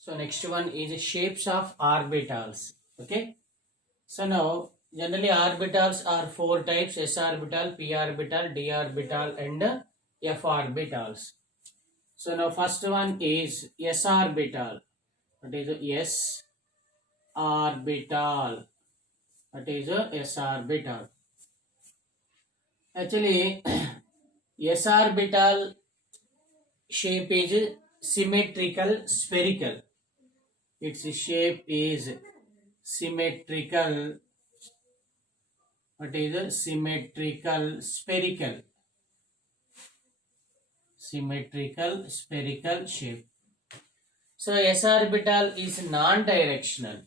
So next one is shapes of orbitals. Okay. So now generally orbitals are four types: s orbital, p orbital, d orbital, and f orbitals. So now first one is s orbital. What is s orbital? What is s orbital? Actually, s orbital shape is symmetrical spherical. Its shape is symmetrical. What is a symmetrical spherical? Symmetrical spherical shape. So s orbital is non-directional.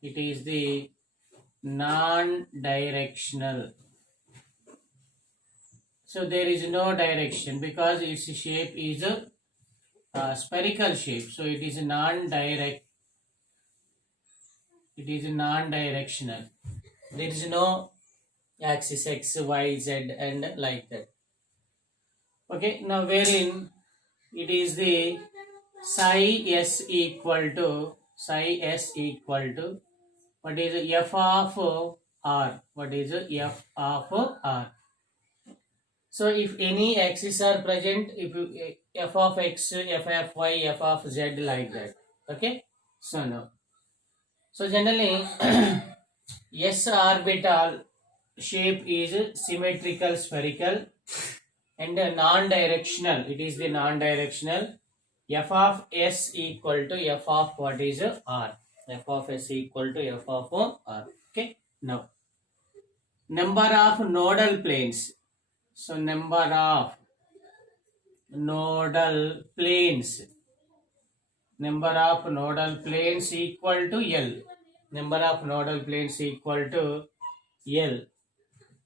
It is the non-directional. So there is no direction because its shape is a spherical shape. So it is non-direct. It is non-directional. There is no axis x, y, z, and like that. Okay. Now wherein it is the psi s equal to what is f of r? What is f of r? So if any axes are present, if you, f of x, f of y, f of z, like that. Okay. So now, so generally s orbital shape is symmetrical spherical and non-directional. It is the non-directional. F of s equal to f of what is r? F of s equal to f of r. Okay. Now number of nodal planes. So number of nodal planes. Number of nodal planes equal to L. Number of nodal planes equal to L.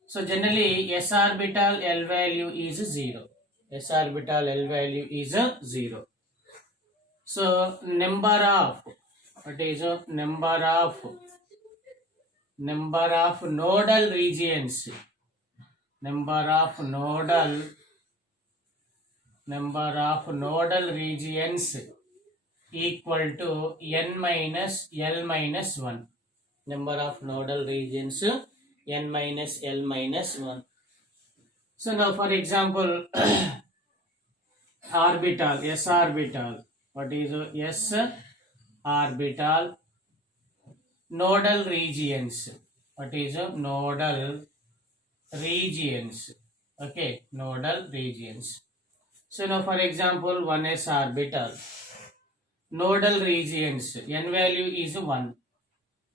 So generally s orbital L value is 0. S orbital L value is 0. So number of what is number of nodal regions. Number of nodal regions equal to n minus L minus 1. Number of nodal regions n minus L minus 1. So now for example orbital, s orbital. What is s orbital? Nodal regions. What is nodal regions? Okay, nodal regions. So now for example 1s orbital. Nodal regions, n value is 1,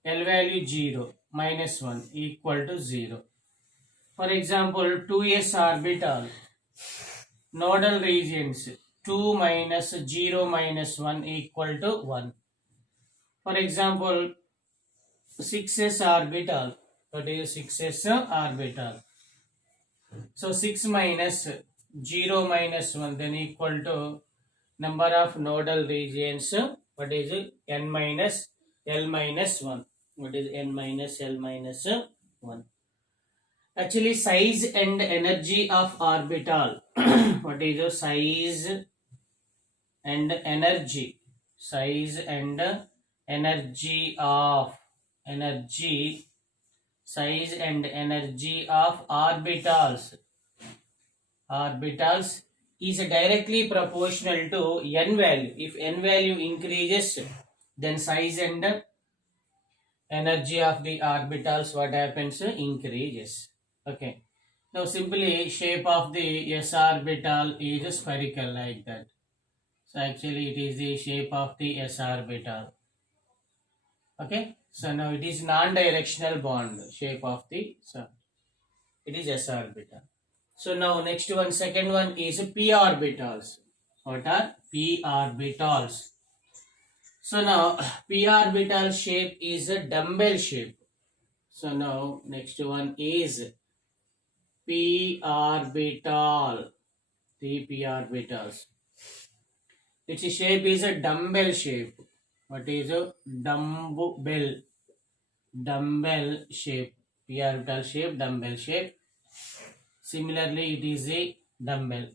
L value 0, minus 1 equal to 0. For example 2s orbital. Nodal regions 2 minus 0 minus 1 equal to 1. For example 6s orbital. What is 6s orbital? So 6 minus 0 minus 1 then equal to number of nodal regions. What is it? N minus L minus 1. What is n minus L minus 1? Actually size and energy of orbital. What is the size and energy? Size and energy of size and energy of orbitals is directly proportional to n value. If n value increases, then size and energy of the orbitals what happens? Increases. Okay. Now simply shape of the s orbital is spherical like that. So actually it is the shape of the s orbital. Okay. So now it is non-directional bond shape of the sun. It is s orbital. So now next one, second one is p orbitals. What are p orbitals? So now p orbital shape is a dumbbell shape. So now next one is p orbital. The p orbitals. Its shape is a dumbbell shape. What is a dumbbell? Dumbbell shape. P orbital shape, dumbbell shape. Similarly, it is a dumbbell.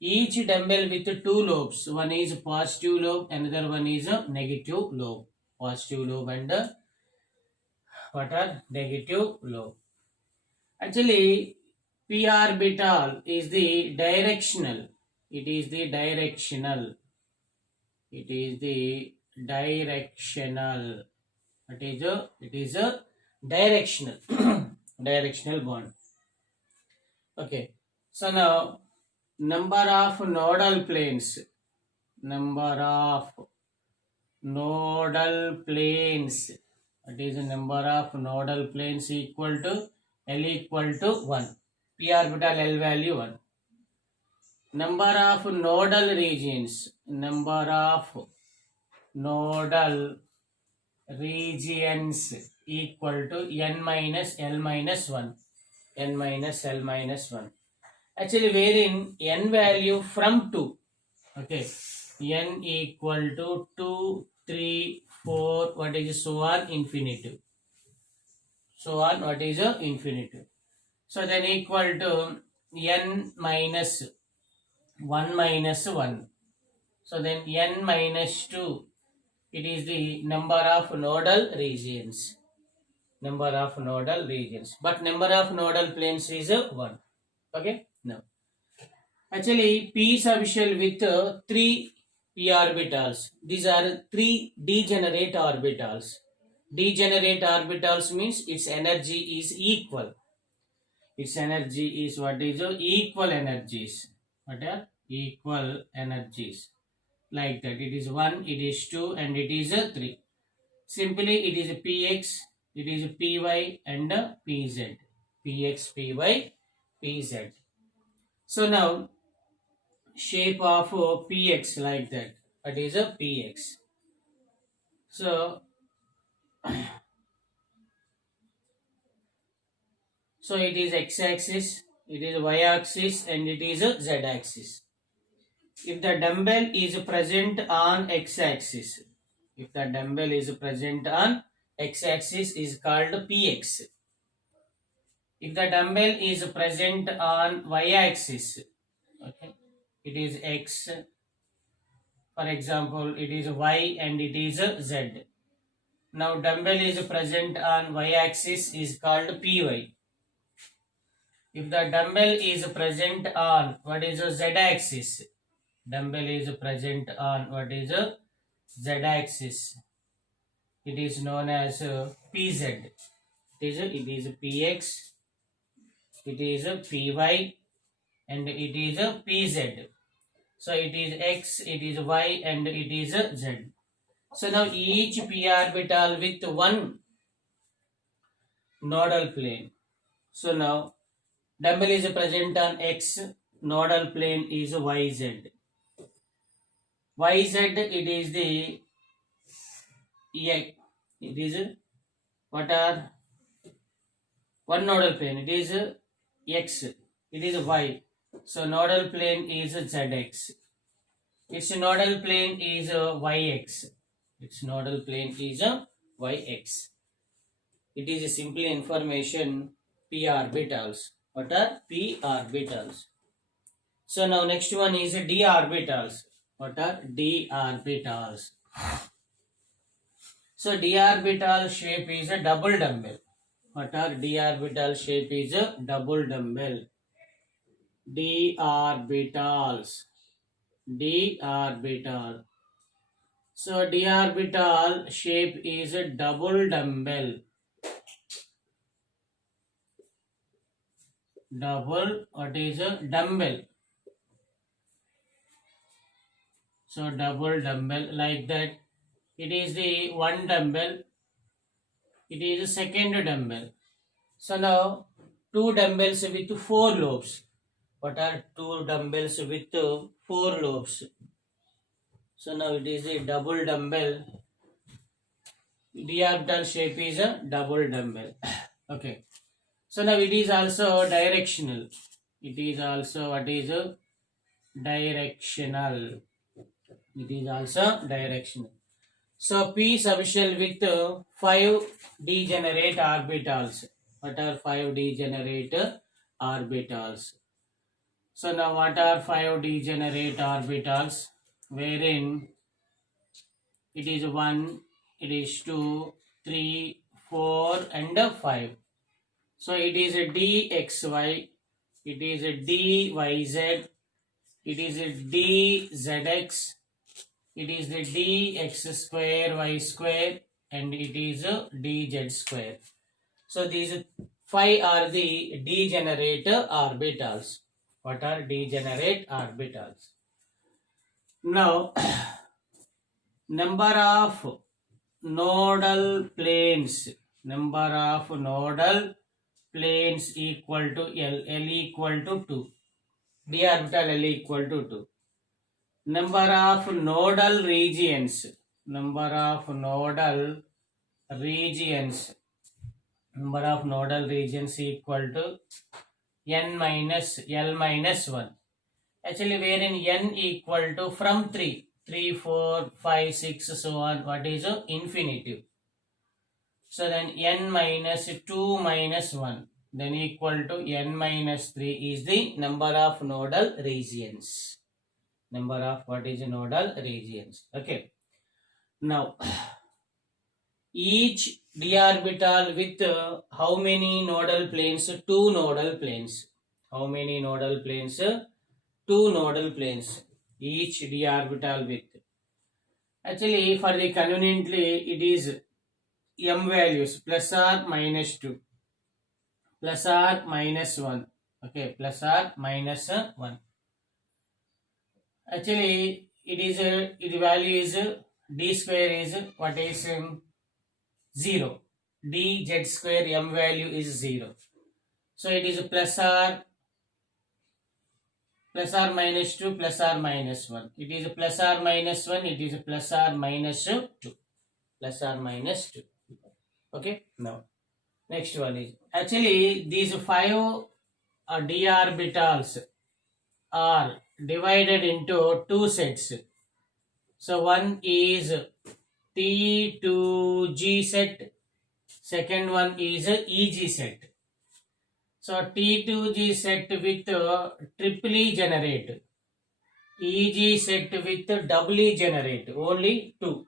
Each dumbbell with two lobes. One is positive lobe, another one is a negative lobe. Positive lobe and what are negative lobe. Actually, p orbital is the directional. It is the directional. It is the directional. It is a directional directional bond. Okay. So now number of nodal planes. Number of nodal planes. That is the number of nodal planes equal to L equal to 1. P orbital L value 1. Number of nodal regions. Number of nodal regions equal to n minus L minus 1. N minus L minus 1. Actually, wherein n value from 2. Okay. N equal to 2, 3, 4, what is so on infinitive. So on, what is a infinitive. So then equal to n minus 1 minus 1. So then n minus 2, it is the number of nodal regions. Number of nodal regions. But number of nodal planes is 1. Okay. Now, actually, P is official with 3 p orbitals. These are 3 degenerate orbitals. Degenerate orbitals means its energy is equal. Its energy is what is equal energies. What are equal energies? Like that. It is 1, it is 2, and it is 3. Simply, it is px, it is py, and pz. Px, py, pz. So now, shape of px like that. That is a px. So it is x-axis, it is y-axis, and it is a z-axis. If the dumbbell is present on x-axis, if the dumbbell is present on x-axis is called px. If the dumbbell is present on y-axis, okay, it is x. For example, it is y and it is z. Now dumbbell is present on y-axis is called py. If the dumbbell is present on what is a z-axis, dumbbell is present on what is a z-axis, it is known as pz. It is px, it is py, and it is pz. So it is x, it is y, and it is z. So now each p orbital with one nodal plane. So now dumbbell is present on x, nodal plane is yz. Yz, it is the it is what are one nodal plane, it is x, it is y. So nodal plane is zx. Its nodal plane is yx. Its nodal plane is yx. It is a simple information p orbitals. What are p orbitals? So now next one is d orbitals. What are d orbitals? So d orbital shape is a double dumbbell. What are d orbital shape is a double dumbbell. D orbitals. D orbital. So d orbital shape is a double dumbbell. Double, what is a dumbbell? So double dumbbell like that. It is the one dumbbell. It is a second dumbbell. So now two dumbbells with four lobes. What are two dumbbells with four lobes? So now it is a double dumbbell. D orbital shape is a double dumbbell. Okay. So now it is also directional. It is also what is a directional. It is also directional. So P is official with 5 degenerate orbitals. What are 5 degenerate orbitals? So now what are 5 degenerate orbitals? Wherein it is 1, it is 2, 3, 4 and 5. So it is a dxy, it is a dyz, it is a dzx, it is the dx square y square, and it is a dz square. So these 5 are the degenerate orbitals. What are degenerate orbitals? Now, number of nodal planes, number of nodal planes equal to L equal to 2. D orbital L equal to 2. Number of nodal regions, number of nodal regions, number of nodal regions equal to n minus L minus 1. Actually, wherein n equal to from 3, 3, 4, 5, 6, so on, what is infinitive. So then n minus 2 minus 1, then equal to n minus 3 is the number of nodal regions. Number of what is nodal regions. Okay. Now, each d orbital with how many nodal planes? 2 nodal planes. How many nodal planes? 2 nodal planes. Each d orbital with. Actually, for the conveniently, it is m values plus or minus 2, plus or minus 1. Okay, plus or minus 1. Actually, it is its value is d square is what is 0. dz square m value is 0. So it is plus or minus 2 plus or minus 1. It is plus or minus 1. It is plus or minus 2. Plus or minus 2. Okay. Now next one is actually these 5 d orbitals are divided into 2 sets. So one is T2G set, second one is EG set. So T2G set with triply generate, EG set with doubly generate, only 2.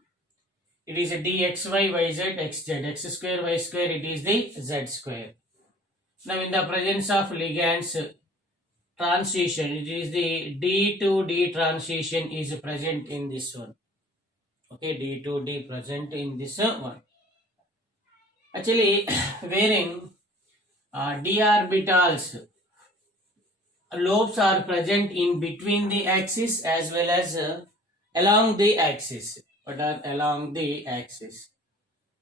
It is a dxy, yz, xz, x square, y square, it is the z square. Now in the presence of ligands transition, it is the D to D transition is present in this one. Okay, D to D present in this one. Actually, wherein d orbitals lobes are present in between the axis as well as along the axis. What are along the axis?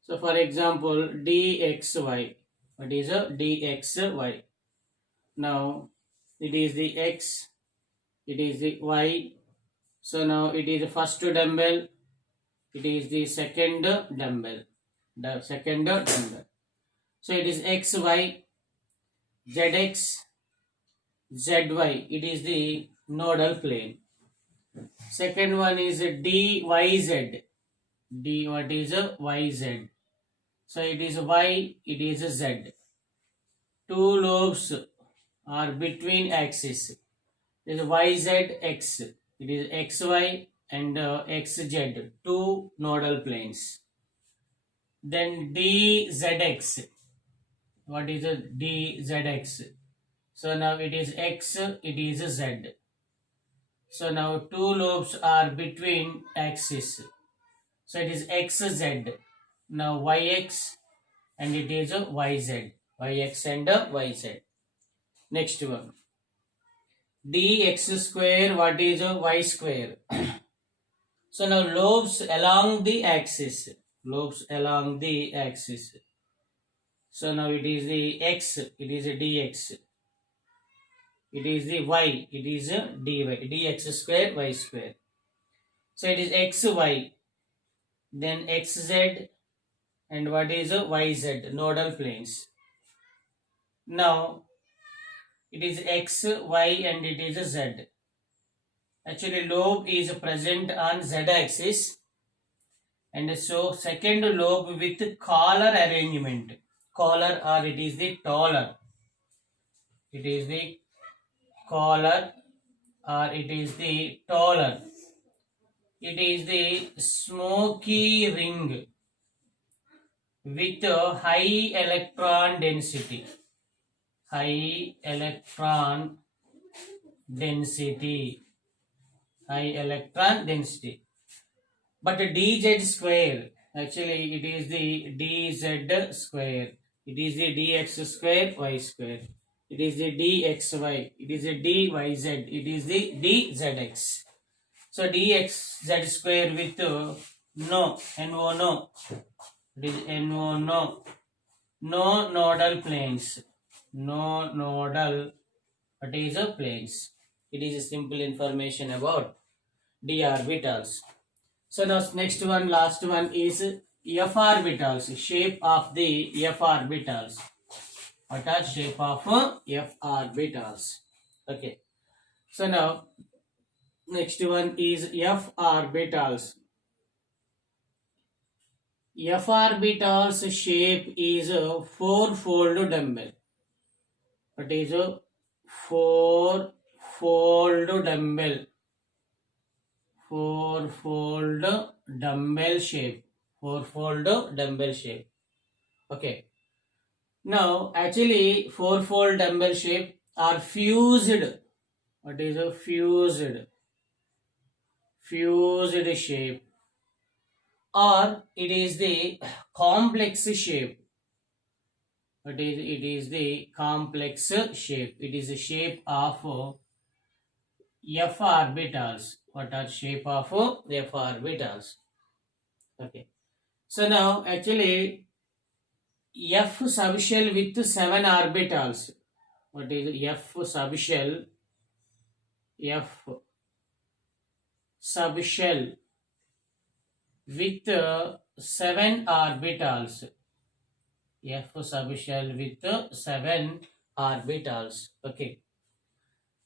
So for example, dxy. What is a dxy? Now it is the x, it is the y. So now it is the first dumbbell, it is the second dumbbell, the second dumbbell. So it is xy, zx, zy. It is the nodal plane. Second one is dyz. D what is a yz? So it is y, it is a z. Two lobes are between axis. It is yz-x. It is xy and xz. Two nodal planes. Then dzx. What is a dzx? So now it is x, it is a z. So now two lobes are between axis. So it is xz. Now yx and it is a yz. Yx and yz. Next one. dx square, what is a y square? So now lobes along the axis. Lobes along the axis. So now it is the x, it is a dx. It is the y, it is a dy. dx square, y square. So it is xy. Then xz and what is a yz, nodal planes. Now it is x, y and it is a z. Actually lobe is present on z axis, and so second lobe with collar arrangement. Collar, or it is the taller. It is the collar or it is the taller. It is the smoky ring with a high electron density. High electron density. High electron density. But dz square, actually it is the dz square. It is the dx square y square. It is the dxy. It is the dyz. It is the dzx. So dxz square with no, no. It is no. No nodal planes. No nodal, what is a planes. It is a simple information about d orbitals. So now next one, last one is f orbitals. Shape of the f orbitals. What are shape of f orbitals? Okay. So now next one is f orbitals. F orbitals shape is a four-fold dumbbell. What is a four-fold dumbbell? Four-fold dumbbell shape. Four-fold dumbbell shape. Okay. Now, actually, four-fold dumbbell shape are fused. What is a fused? Fused shape. Or it is the complex shape. It is the complex shape. It is the shape of f orbitals. What are shape of f orbitals? Okay. So now actually f subshell with 7 orbitals. What is f subshell? F subshell with 7 orbitals. F subshell with 7 orbitals. Okay.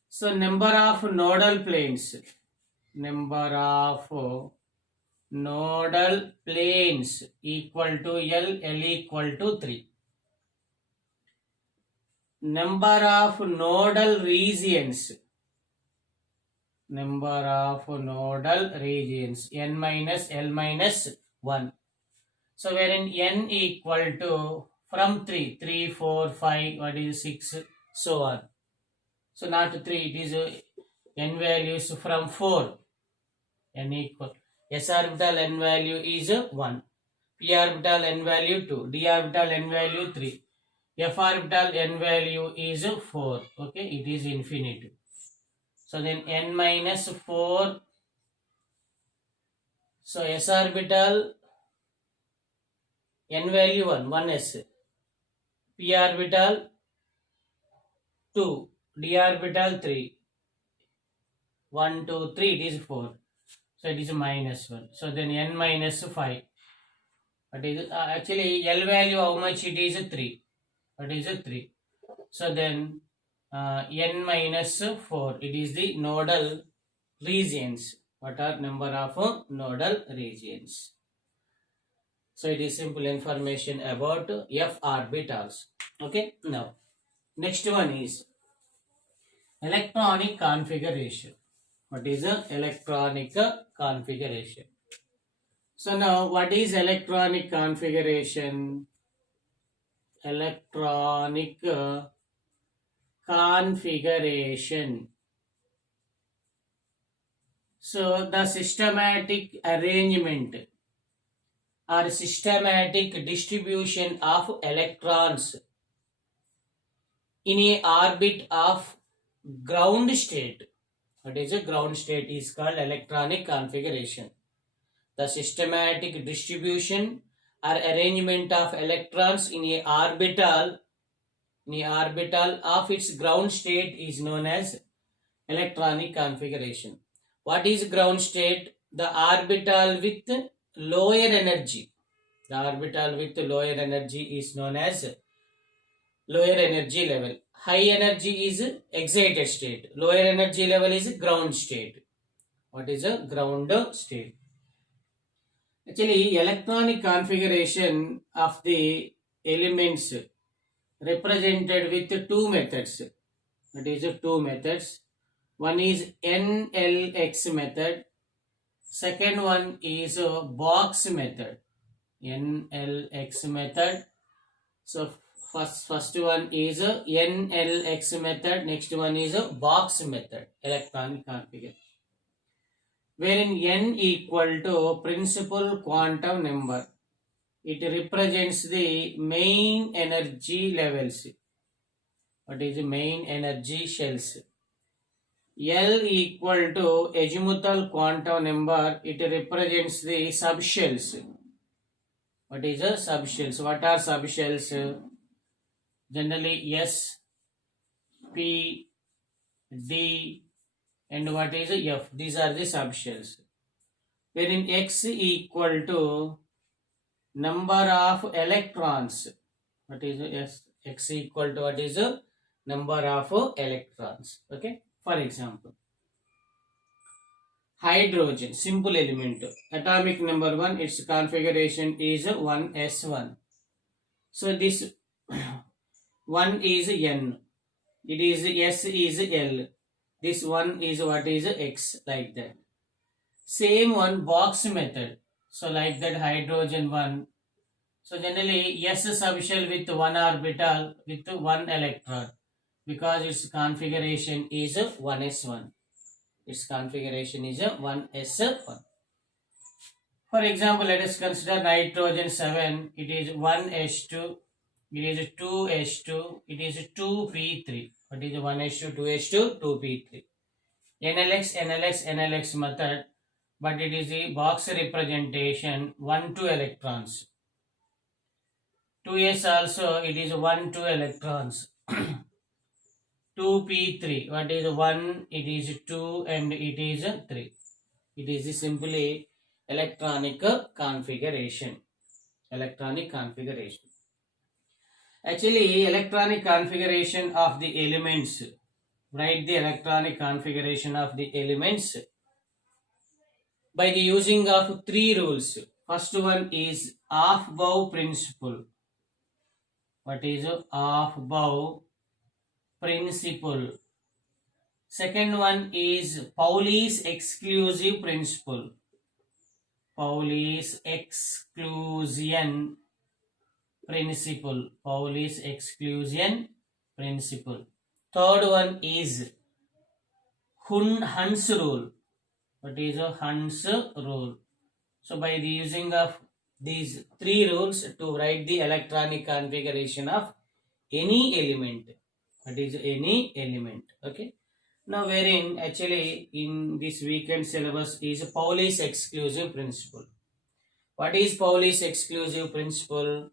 So number of nodal planes. Number of nodal planes equal to L equal to 3. Number of nodal regions. Number of nodal regions. N minus L minus 1. So wherein N equal to from 3, 3, 4, 5, what is 6, so on. So not 3, it is N values from 4. N equal. S orbital N value is 1. P orbital N value 2. D orbital N value 3. F orbital N value is 4. Okay, it is infinite. So then N minus 4. So S orbital N value 1, 1s. P orbital 2. D orbital 3. 1, 2, 3, it is 4. So it is minus 1. So then N minus 5. What is actually L value how much it is 3. What is 3? So then N minus 4. It is the nodal regions. What are number of nodal regions? So it is simple information about f orbitals. Okay. Now next one is electronic configuration. What is a electronic configuration? So now what is electronic configuration? Electronic configuration. So the systematic arrangement or systematic distribution of electrons in a orbit of ground state. What is a ground state is called electronic configuration. The systematic distribution or arrangement of electrons in a orbital of its ground state is known as electronic configuration. What is ground state? The orbital with lower energy. The orbital with lower energy is known as lower energy level. High energy is excited state. Lower energy level is ground state. What is a ground state? Actually, electronic configuration of the elements represented with two methods. That is two methods. One is NLX method. Second one is box method. NLX method. So first one is NLX method. Next one is box method, electronic configuration, wherein n equal to principal quantum number. It represents the main energy levels. What is the main energy shells? L equal to azimuthal quantum number. It represents the subshells. What is a subshells? What are subshells? Generally S, P, D, and what is F? These are the subshells. Wherein X equal to number of electrons. What is S? X equal to what is number of electrons. Okay. For example, hydrogen, simple element. Atomic number 1, its configuration is 1s1. So this 1 is N. It is S is L. This one is what is X, like that. Same one box method. So like that hydrogen 1. So generally S subshell with 1 orbital with 1 electron, because its configuration is 1s1. Its configuration is 1s1. For example, let us consider nitrogen 7. It is 1s2. It is 2s2. It is 2p3. What is 1s2, 2s2, 2p3. NLX method, but it is a box representation 1 2 electrons. 2s also it is 1 2 electrons. 2p3, what is 1, it is 2, and it is 3. It is simply electronic configuration. Electronic configuration. Actually, electronic configuration of the elements. Write the electronic configuration of the elements by the using of 3 rules. First one is off-bow principle. What is off-bow principle? Second one is Pauli's exclusive principle. Pauli's exclusion principle. Pauli's exclusion principle. Third one is Hund's rule. What is a Hund's rule? So by the using of these 3 rules to write the electronic configuration of any element. What is any element? Okay. Now wherein actually in this weekend syllabus is Pauli's exclusive principle. What is Pauli's exclusive principle?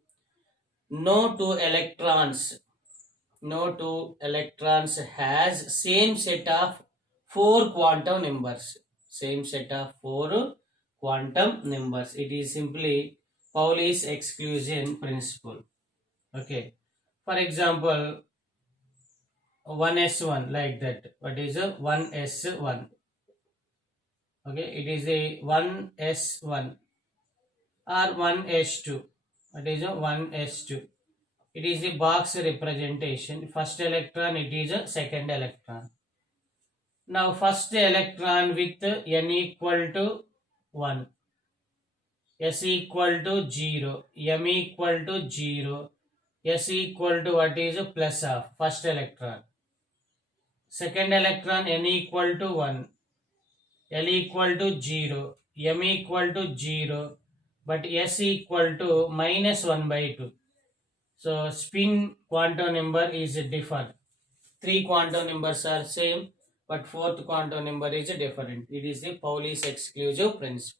No two electrons has same set of 4 quantum numbers. Same set of 4 quantum numbers. It is simply Pauli's exclusion principle. Okay. For example, 1s1, like that. What is a 1s1? Okay, it is a 1s1 or 1s2. What is a 1s2? It is a box representation. First electron, it is a second electron. Now first electron with n equal to 1, s equal to 0, m equal to 0, s equal to what is plus of first electron. Second electron n equal to 1, L equal to 0, M equal to 0, but S equal to minus 1 by 2. So spin quantum number is different. 3 quantum numbers are same, but 4th quantum number is different. It is the Pauli's exclusive principle.